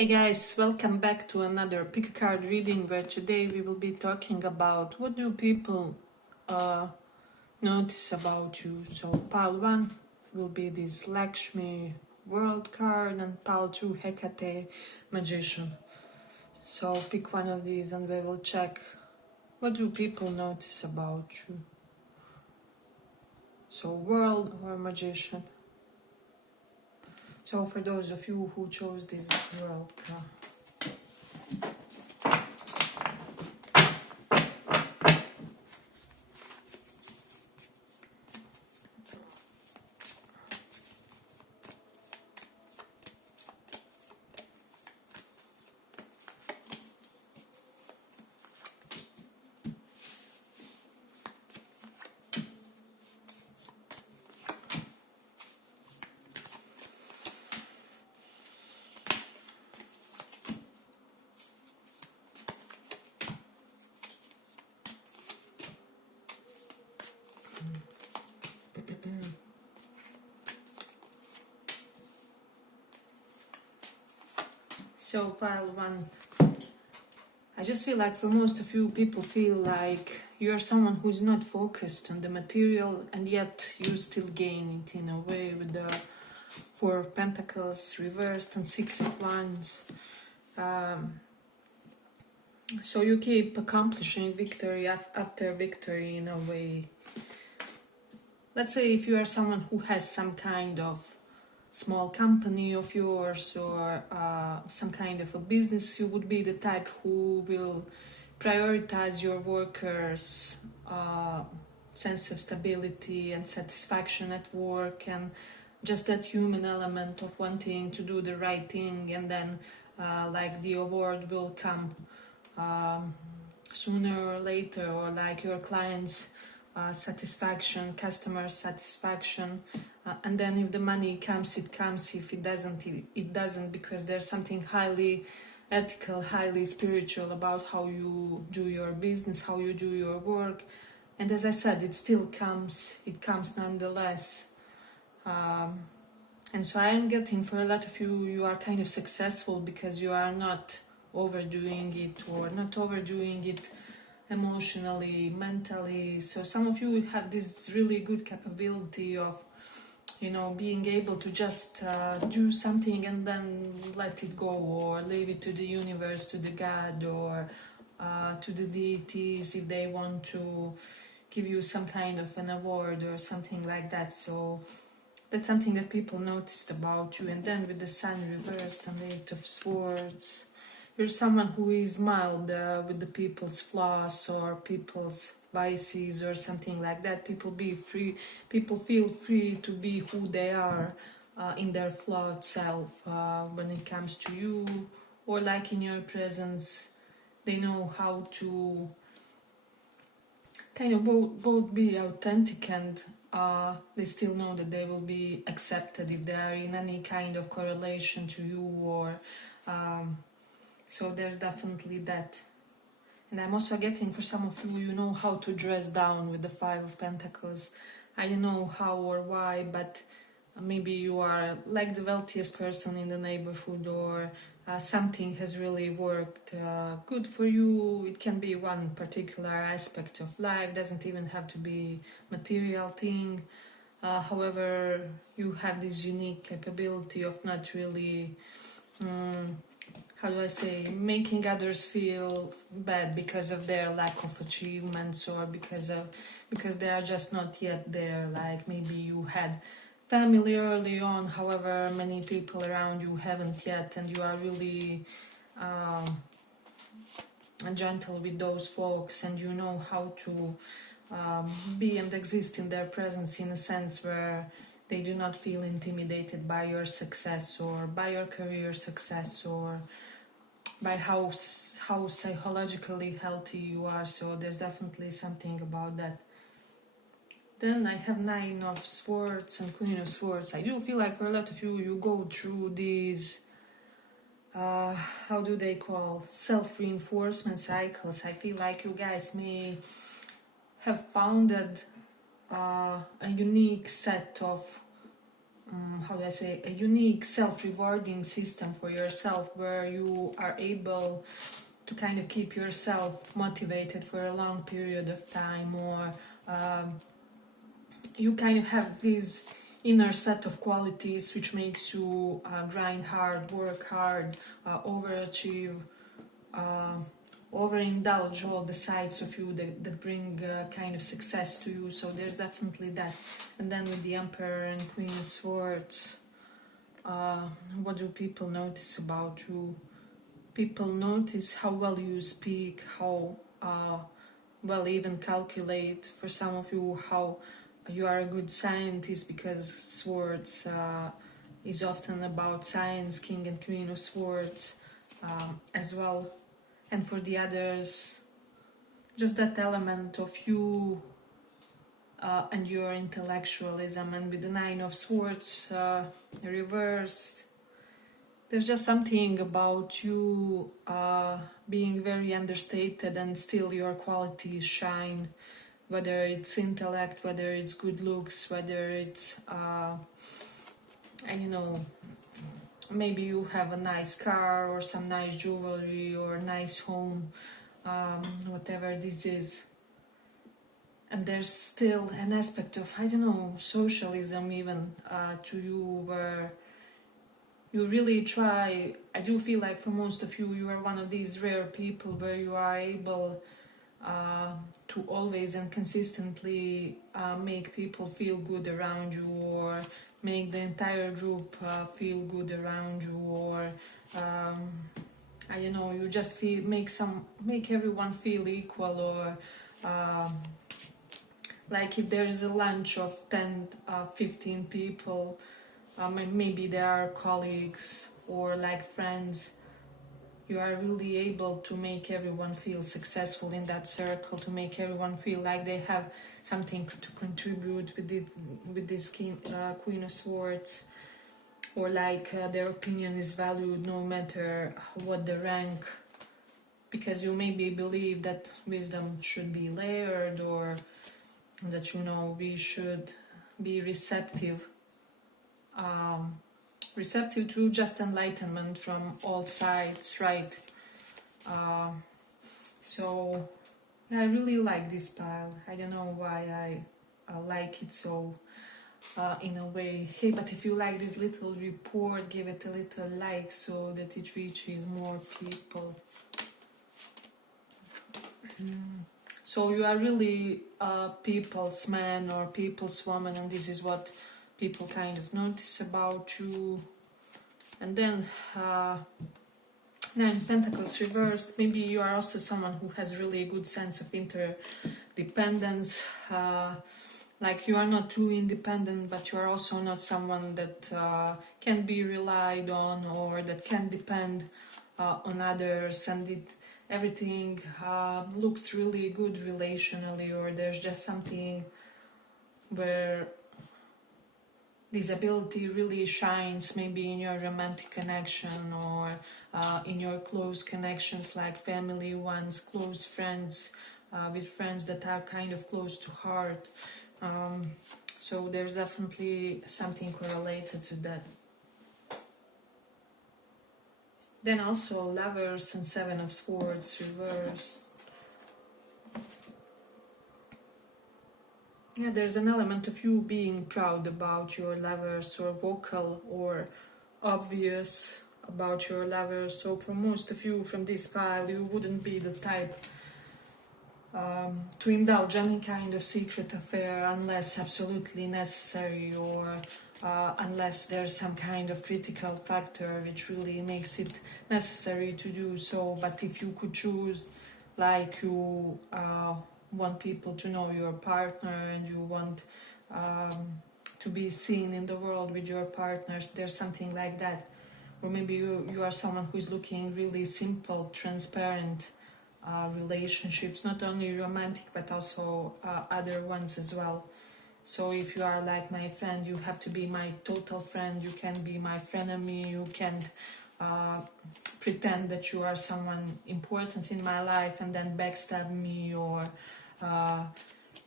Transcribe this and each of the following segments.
Hey guys, welcome back to another pick a card reading where today we will be talking about what do people notice about you. So pile 1 will be this Lakshmi World card and pile 2 Hecate Magician. So pick one of these and we will check what do people notice about you. So World or Magician. So for those of you who chose this World card. So pile 1, I just feel like for most of you, people feel like you're someone who's not focused on the material and yet you still gain it in a way with the 4 of Pentacles reversed and 6 of Wands. So you keep accomplishing victory after victory in a way. Let's say if you are someone who has some kind of small company of yours or some kind of a business, you would be the type who will prioritize your workers' sense of stability and satisfaction at work, and just that human element of wanting to do the right thing, and then like the award will come sooner or later, or like your clients' satisfaction, customer satisfaction, and then if the money comes, it comes. If it doesn't, it doesn't, because there's something highly ethical, highly spiritual about how you do your business, how you do your work. And as I said, it still comes, it comes nonetheless. And so I'm getting, for a lot of you, you are kind of successful because you are not overdoing it, or not overdoing it emotionally, mentally. So some of you have this really good capability of, you know, being able to just do something and then let it go, or leave it to the universe, to the God, or to the deities if they want to give you some kind of an award or something like that. So that's something that people noticed about you. And then with the Sun reversed and the 8 of Swords, you're someone who is mild with the people's flaws or people's vices or something like that. People feel free to be who they are in their flawed self when it comes to you, or like in your presence. They know how to kind of both be authentic and they still know that they will be accepted if they are in any kind of correlation to you, or so there's definitely that. And I'm also getting, for some of you, you know how to dress down with the 5 of Pentacles. I don't know how or why, but maybe you are like the wealthiest person in the neighborhood, or something has really worked good for you. It can be one particular aspect of life, doesn't even have to be material thing. However, you have this unique capability of not really how do I say, making others feel bad because of their lack of achievements, or because they are just not yet there. Like maybe you had family early on, however many people around you haven't yet, and you are really gentle with those folks, and you know how to be and exist in their presence in a sense where they do not feel intimidated by your success, or by your career success, or by how psychologically healthy you are. So there's definitely something about that. Then I have 9 of Swords and Queen of Swords. I do feel like for a lot of you, you go through these how do they call, self-reinforcement cycles. I feel like you guys may have founded a unique set of how do I say, a unique self-rewarding system for yourself, where you are able to kind of keep yourself motivated for a long period of time, or you kind of have this inner set of qualities which makes you grind hard, work hard, overachieve, overindulge all the sides of you that bring kind of success to you. So there's definitely that. And then with the Emperor and Queen of Swords, what do people notice about you? People notice how well you speak, how well even calculate. For some of you, how you are a good scientist, because Swords is often about science, King and Queen of Swords as well. And for the others, just that element of you and your intellectualism. And with the Nine of Swords reversed, there's just something about you being very understated, and still your qualities shine, whether it's intellect, whether it's good looks, whether it's, you know, maybe you have a nice car or some nice jewelry or a nice home, whatever this is. And there's still an aspect of, I don't know, socialism even to you, where you really try. I do feel like for most of you, you are one of these rare people where you are able to always and consistently make people feel good around you, or make the entire group feel good around you, or I don't know, you just feel make everyone feel equal, or like if there is a lunch of 10 15 people, maybe they are colleagues or like friends, you are really able to make everyone feel successful in that circle, to make everyone feel like they have something to contribute with this Queen of Swords, or like their opinion is valued no matter what the rank, because you maybe believe that wisdom should be layered, or that, you know, we should be receptive to just enlightenment from all sides, right? So yeah, I really like this pile. I don't know why I like it so in a way. Hey, but if you like this little report, give it a little like so that it reaches more people. So you are really a people's man or people's woman, and this is what people kind of notice about you. And then Nine of Pentacles reversed. Maybe you are also someone who has really a good sense of interdependence. Like you are not too independent, but you are also not someone that can be relied on, or that can depend on others, and everything looks really good relationally, or there's just something where this ability really shines, maybe in your romantic connection, or in your close connections like family ones, close friends, with friends that are kind of close to heart. So there's definitely something correlated to that. Then also Lovers and Seven of Swords reverse. Yeah, there's an element of you being proud about your lovers, or vocal or obvious about your lovers. So for most of you from this pile, you wouldn't be the type to indulge any kind of secret affair unless absolutely necessary, or unless there's some kind of critical factor which really makes it necessary to do so. But if you could choose, like you want people to know your partner, and you want to be seen in the world with your partners, there's something like that. Or maybe you are someone who is looking really simple, transparent relationships, not only romantic but also other ones as well. So if you are like my friend, you have to be my total friend. You can be my frenemy. You can't pretend that you are someone important in my life and then backstab me, or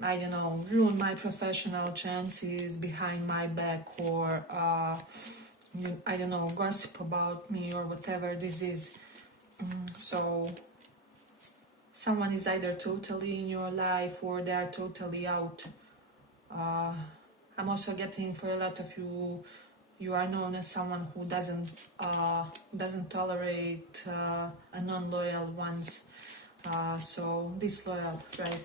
I don't know, ruin my professional chances behind my back, or I don't know, gossip about me, or whatever this is. So someone is either totally in your life or they are totally out. I'm also getting, for a lot of you, you are known as someone who doesn't tolerate a non-loyal ones. So disloyal, right?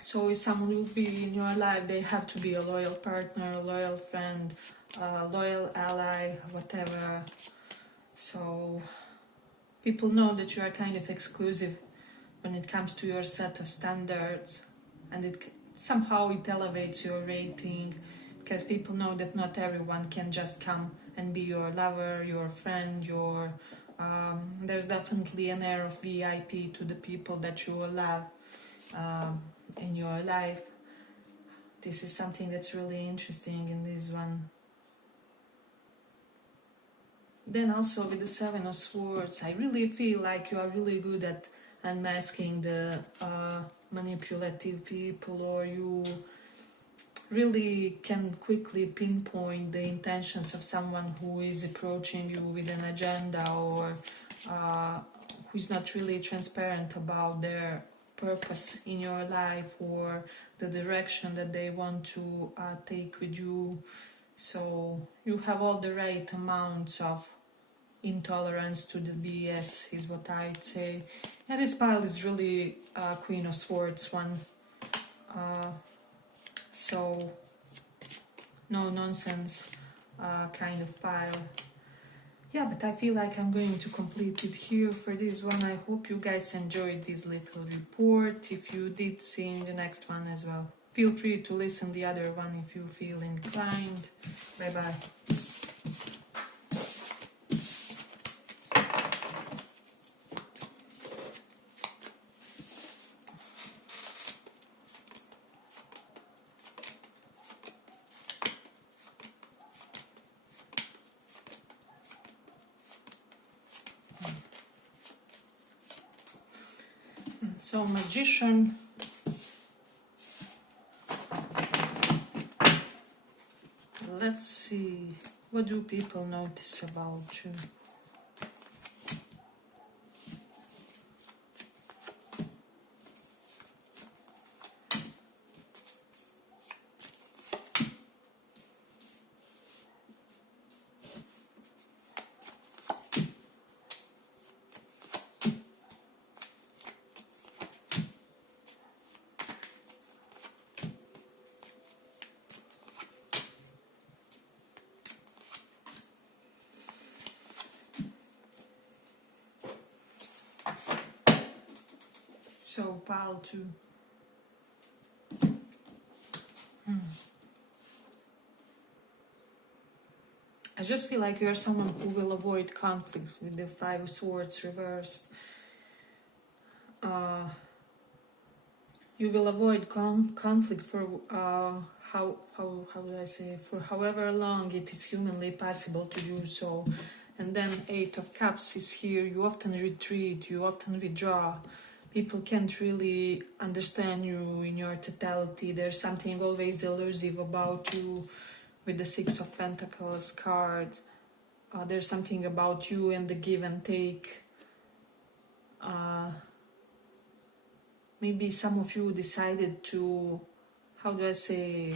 So if someone will be in your life, they have to be a loyal partner, a loyal friend, a loyal ally, whatever. So people know that you are kind of exclusive when it comes to your set of standards, and somehow it elevates your rating, because people know that not everyone can just come and be your lover, your friend, your there's definitely an air of VIP to the people that you allow in your life. This is something that's really interesting in this one. Then also with the Seven of Swords, I really feel like you are really good at unmasking the manipulative people, or you really can quickly pinpoint the intentions of someone who is approaching you with an agenda, or who is not really transparent about their purpose in your life or the direction that they want to take with you. So you have all the right amounts of intolerance to the BS, is what I'd say. And this pile is really Queen of Swords one. So no nonsense kind of pile. Yeah, but I feel like I'm going to complete it here for this one. I hope you guys enjoyed this little report. If you did, see you in the next one as well. Feel free to listen the other one if you feel inclined. Bye bye. So Magician, let's see, what do people notice about you? So pile 2. I just feel like you're someone who will avoid conflict with the Five of Swords reversed. You will avoid conflict for how do I say, for however long it is humanly possible to do so. And then Eight of Cups is here. You often retreat, you often withdraw. People can't really understand you in your totality. There's something always elusive about you with the Six of Pentacles card. There's something about you and the give and take. Maybe some of you decided to, how do I say,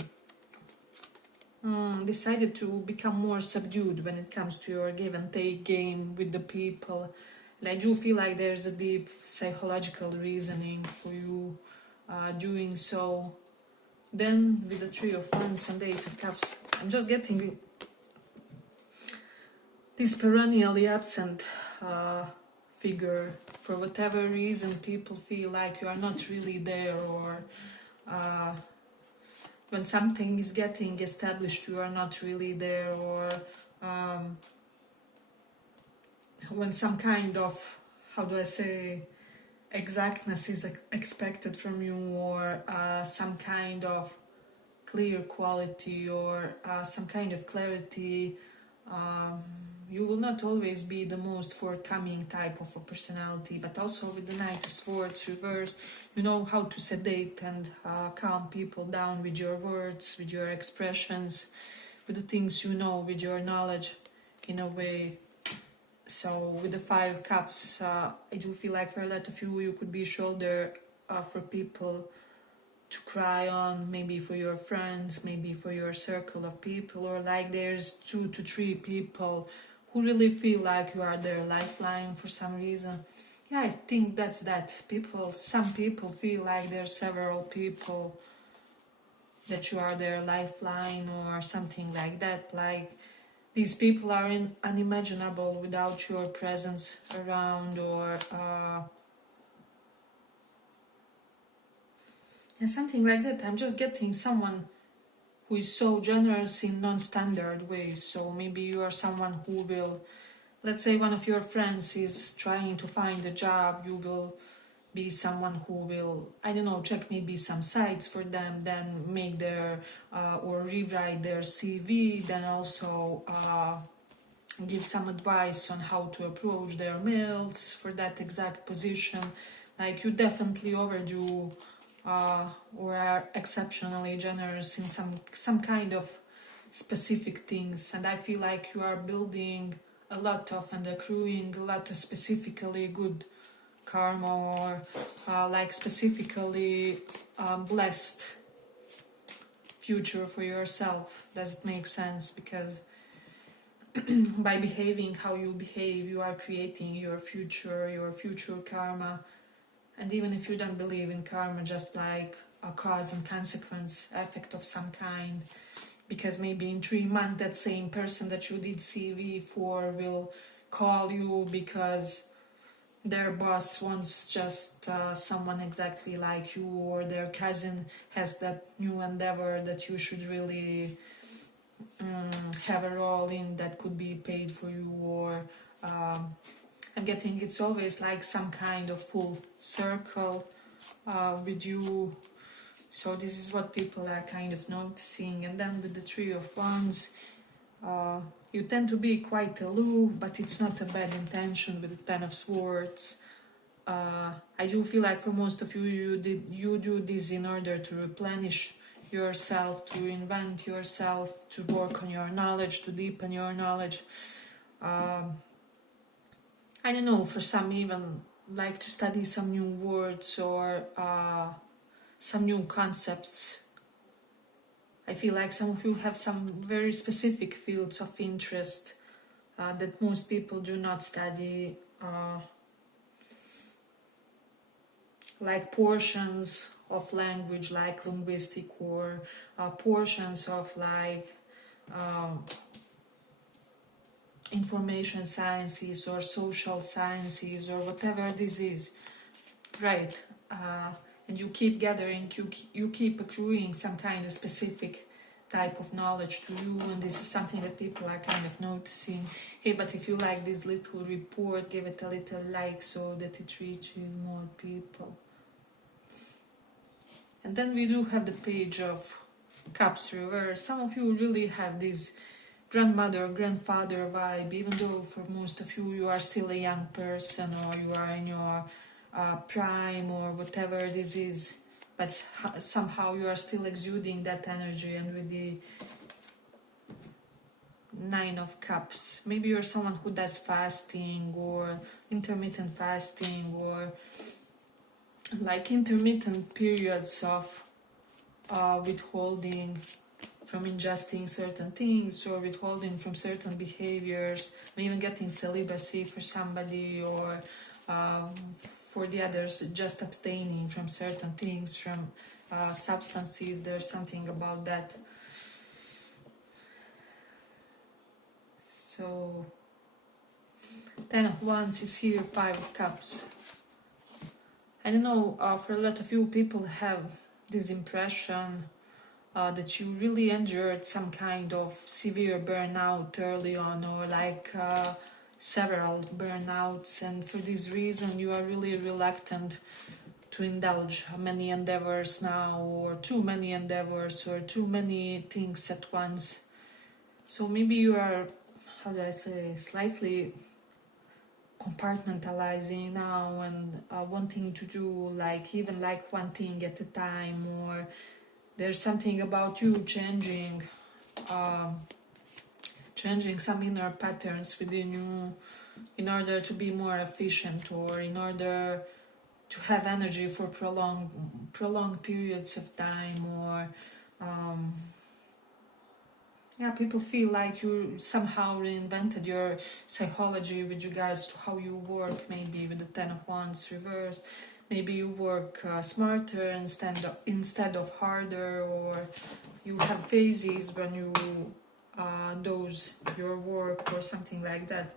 decided to become more subdued when it comes to your give and take game with the people. And I do feel like there's a deep psychological reasoning for you doing so. Then with the Three of Wands and the Eight of Cups, I'm just getting this perennially absent figure. For whatever reason, people feel like you are not really there, or when something is getting established, you are not really there, or when some kind of, how do I say, exactness is expected from you, or some kind of clear quality, or some kind of clarity. You will not always be the most forthcoming type of a personality, but also with the Knight of Swords reversed, you know how to sedate and calm people down with your words, with your expressions, with the things you know, with your knowledge, in a way. So with the Five of Cups, I do feel like for a lot of you, you could be a shoulder for people to cry on, maybe for your friends, maybe for your circle of people, or like there's 2 to 3 people who really feel like you are their lifeline for some reason. Yeah, I think that's that. Some people feel like there's several people that you are their lifeline or something like that. Like these people are unimaginable without your presence around, or and something like that. I'm just getting someone who is so generous in non-standard ways. So maybe you are someone who will, let's say one of your friends is trying to find a job, you will be someone who will, I don't know, check maybe some sites for them, then make their, or rewrite their CV, then also give some advice on how to approach their mails for that exact position. Like you definitely overdo or are exceptionally generous in some kind of specific things, and I feel like you are building a lot of and accruing a lot of specifically good karma, or like specifically blessed future for yourself. Does it make sense? Because by behaving how you behave, you are creating your future karma. And even if you don't believe in karma, just like a cause and consequence effect of some kind, because maybe in 3 months that same person that you did CV for will call you because their boss wants just someone exactly like you, or their cousin has that new endeavor that you should really have a role in that could be paid for you, or I'm getting it's always like some kind of full circle with you. So this is what people are kind of noticing. And then with the Three of Wands, you tend to be quite aloof, but it's not a bad intention with the Ten of Swords. I do feel like for most of you, you do this in order to replenish yourself, to reinvent yourself, to work on your knowledge, to deepen your knowledge. I don't know, for some even like to study some new words or some new concepts. I feel like some of you have some very specific fields of interest that most people do not study, like portions of language, like linguistic, or portions of like information sciences or social sciences or whatever this is, right? And you keep gathering, you keep accruing some kind of specific type of knowledge to you, and this is something that people are kind of noticing. Hey, but if you like this little report, give it a little like so that it reaches more people. And then we do have the Page of Cups reverse. Some of you really have this grandmother, grandfather vibe, even though for most of you, you are still a young person, or you are in your prime, or whatever this is, but somehow you are still exuding that energy. And with the Nine of Cups, maybe you're someone who does fasting or intermittent fasting, or like intermittent periods of withholding from ingesting certain things, or withholding from certain behaviors, or even getting celibacy for somebody, or for the others, just abstaining from certain things, from substances. There's something about that. So, Ten of Wands is here, Five of Cups. I don't know, for a lot of you, people have this impression that you really endured some kind of severe burnout early on, or like several burnouts, and for this reason you are really reluctant to indulge many endeavors now, or too many endeavors, or too many things at once. So maybe you are how do I say, slightly compartmentalizing now and wanting to do like even like one thing at a time, or there's something about you changing some inner patterns within you in order to be more efficient, or in order to have energy for prolonged periods of time, or yeah, people feel like you somehow reinvented your psychology with regards to how you work, maybe with the Ten of Wands reversed. Maybe you work smarter instead of harder, or you have phases when you dose your work or something like that.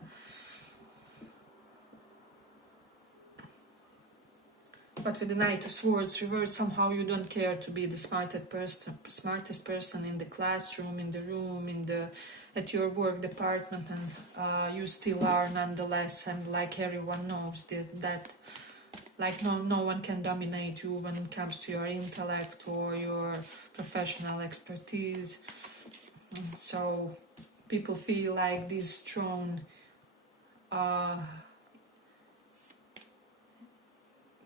But with the Knight of Swords reversed, somehow you don't care to be the smartest person in the classroom, in the room, at your work department, and you still are nonetheless. And like everyone knows that like no one can dominate you when it comes to your intellect or your professional expertise. So people feel like this throne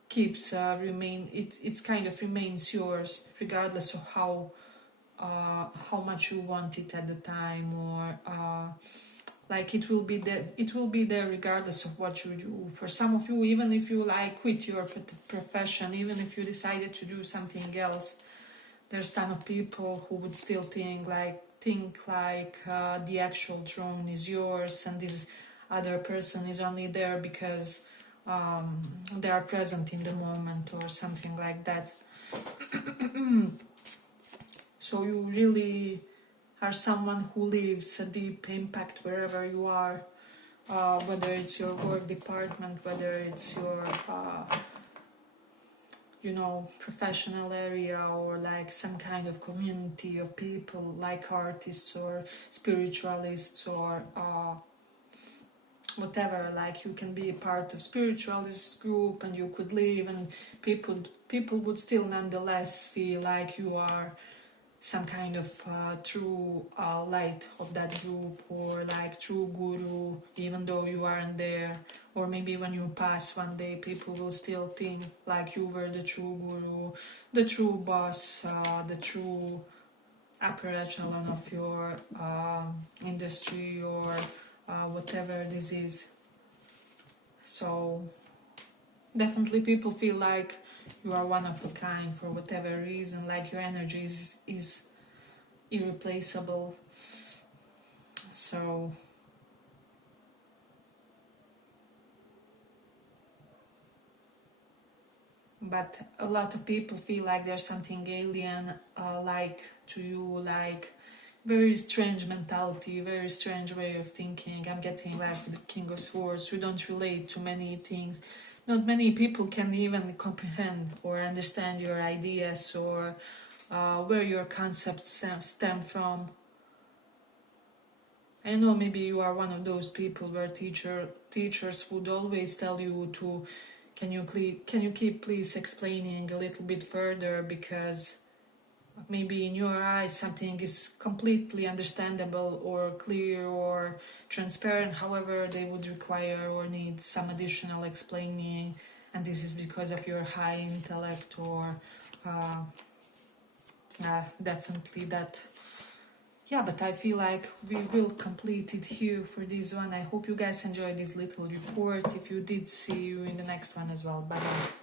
keeps it kind of remains yours regardless of how much you want it at the time, or like it will be there regardless of what you do. For some of you, even if you like quit your profession, even if you decided to do something else, there's a ton of people who would still think like the actual throne is yours, and this other person is only there because they are present in the moment or something like that. So you really are someone who leaves a deep impact wherever you are, whether it's your work department, whether it's your professional area, or like some kind of community of people like artists or spiritualists, or whatever. Like you can be a part of spiritualist group and you could leave, and people would still nonetheless feel like you are some kind of true light of that group, or like true guru, even though you aren't there. Or maybe when you pass one day, people will still think like you were the true guru, the true boss, the true upper echelon of your industry, or whatever this is. So definitely people feel like you are one of a kind for whatever reason, like your energy is irreplaceable. So but a lot of people feel like there's something alien like to you, like very strange mentality, very strange way of thinking. I'm getting like the King of Swords. We don't relate to many things. Not many people can even comprehend or understand your ideas, or where your concepts stem from. I know maybe you are one of those people where teachers would always tell you to, can you keep please explaining a little bit further, because maybe in your eyes something is completely understandable or clear or transparent, however they would require or need some additional explaining, and this is because of your high intellect, or definitely that. Yeah, but I feel like we will complete it here for this one. I hope you guys enjoyed this little report. If you did, see you in the next one as well. Bye bye.